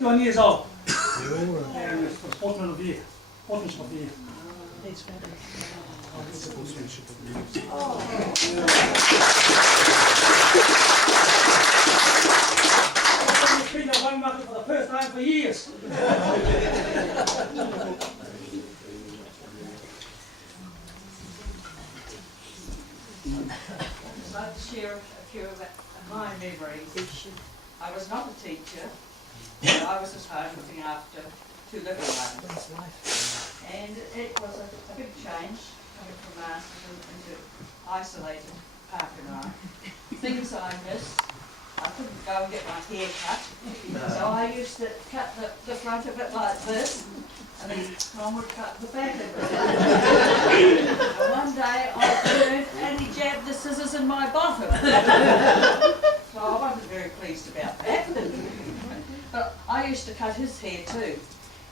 21 years old. And it's for Sportsman of the Year. Sportsmanship of the Year. I've been at one market for the first time for years. I'd like to share a few of my memories. I was not a teacher, but I was at home looking after two little ones. And it was a big change coming from Marston into isolated Pakanae. Things I missed. I couldn't go and get my hair cut, so I used to cut the front of it like this, and then Tom would cut the back of it. And one day I turned and he jabbed the scissors in my bottom. So I wasn't very pleased about that. But I used to cut his hair too,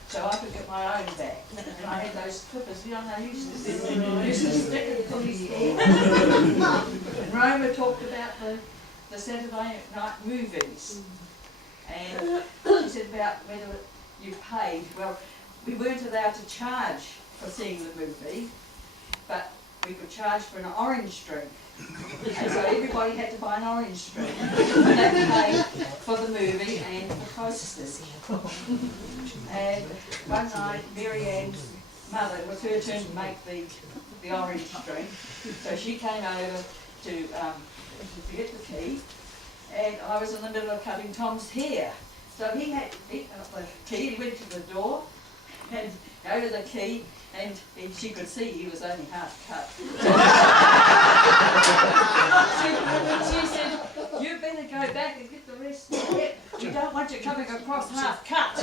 so I could get my own back. And I had those clippers, you know, I used to stick it to his hair. And Roma talked about the Saturday night movies. And she said about whether you paid. Well, we weren't allowed to charge for seeing the movie, but we could charge for an orange drink. And so everybody had to buy an orange drink. And they paid for the movie and the posters. And one night, Mary Ann's mother, it was her turn to make the orange drink. So she came over to get the key, and I was in the middle of cutting Tom's hair. So he had the key, he went to the door, and go to the key, and she could see he was only half cut. She said, "You better go back and get the rest of it. We don't want you coming across half cut."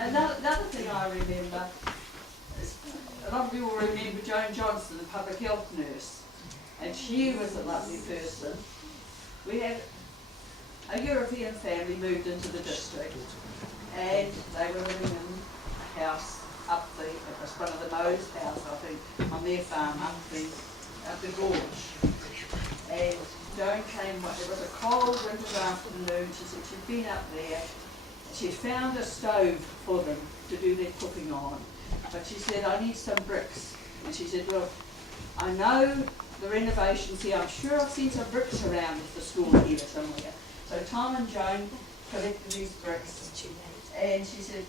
Another thing I remember is, a lot of people remember Joan Johnson, the public health nurse, and she was a lovely person. We had a European family moved into the district, and they were living in a house up it was one of the Mo's house, I think, on their farm up the gorge. And Joan came, it was a cold winter's afternoon, she said she'd been up there, she found a stove for them to do their cooking on, but she said, "I need some bricks." And she said, "Well, I know the renovations here, I'm sure I've seen some bricks around the school here somewhere." So Tom and Joan collected these bricks, and she said,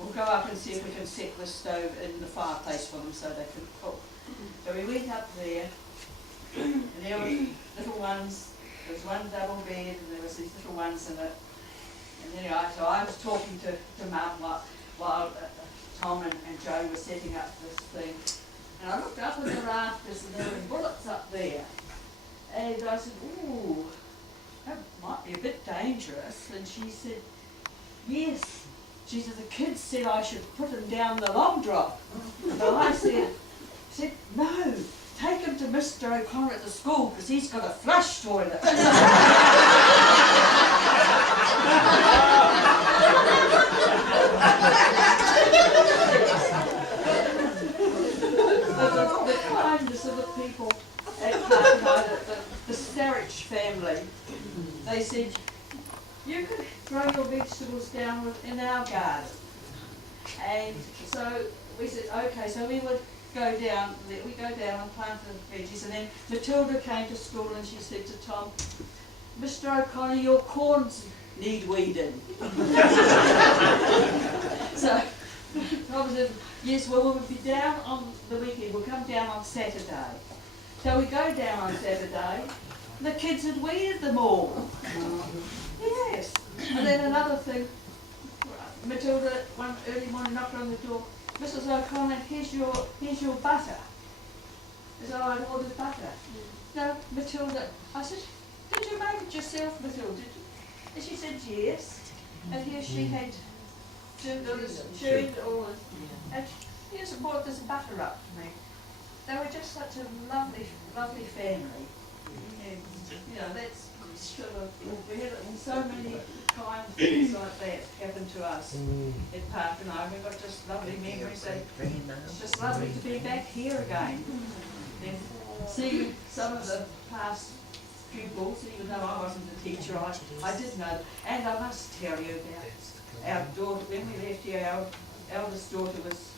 "We'll go up and see if we can set the stove in the fireplace for them so they can cook." So we went up there, and there were little ones, there was one double bed, and there was these little ones in it. And anyway, so I was talking to Mum while Tom and Joe were setting up this thing. And I looked up at the rafters and there were bullets up there. And I said, "Ooh, that might be a bit dangerous." And she said, "Yes." She said, "The kids said I should put them down the long drop." So I said, "No, take him to Mr. O'Connor at the school because he's got a flush toilet." The kindness of the people at Pakanae, the Starich family, they said, "You could throw your vegetables down in our garden." And so we said, "Okay," so we would go down and plant the veggies, and then Matilda came to school and she said to Tom, "Mr. O'Connor, your corns need weeding." So Tom said, "Yes, well, we'll be down on the weekend, we'll come down on Saturday." So we go down on Saturday, and the kids had weeded them all. Yes. And then another thing, Matilda one early morning knocked on the door, "Mrs. O'Connor, here's your butter." So I'd ordered butter. "No, Matilda." I said, "Did you make it yourself, Matilda? Did you?" And she said, "Yes." And here she had chewed all this. And here's brought this butter up to me. They were just such a lovely, lovely family. And, you know, that's sort of, we had so many kind things like that happen to us at Pakanae. We've got just lovely memories, and it's just lovely to be back here again. And see some of the past pupils, even though I wasn't a teacher, I did know. And I must tell you about our daughter, when we left here, our eldest daughter was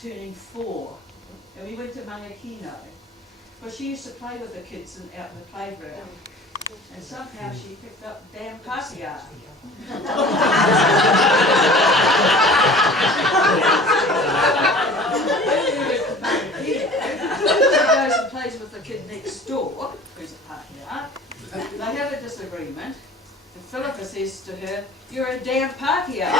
turning 4, and we went to Mangakino. Well, she used to play with the kids out in the playground, and somehow she picked up damn Pakanae. She goes and plays with the kid next door, who's a Pakanae. They have a disagreement, and Philippa says to her, "You're a damn Pakanae."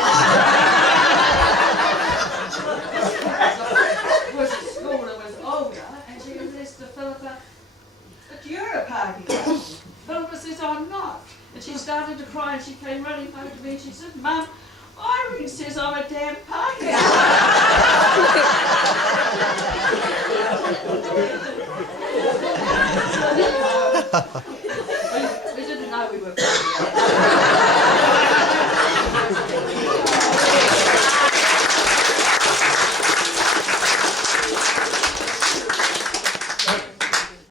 Was at school and was older, and she says to Philippa, "But you're a Pakanae." Philippa says, "I'm not." And she started to cry, and she came running home to me, and she said, "Mum, Irene says I'm a damn Pakanae." We didn't know we were Pakanae.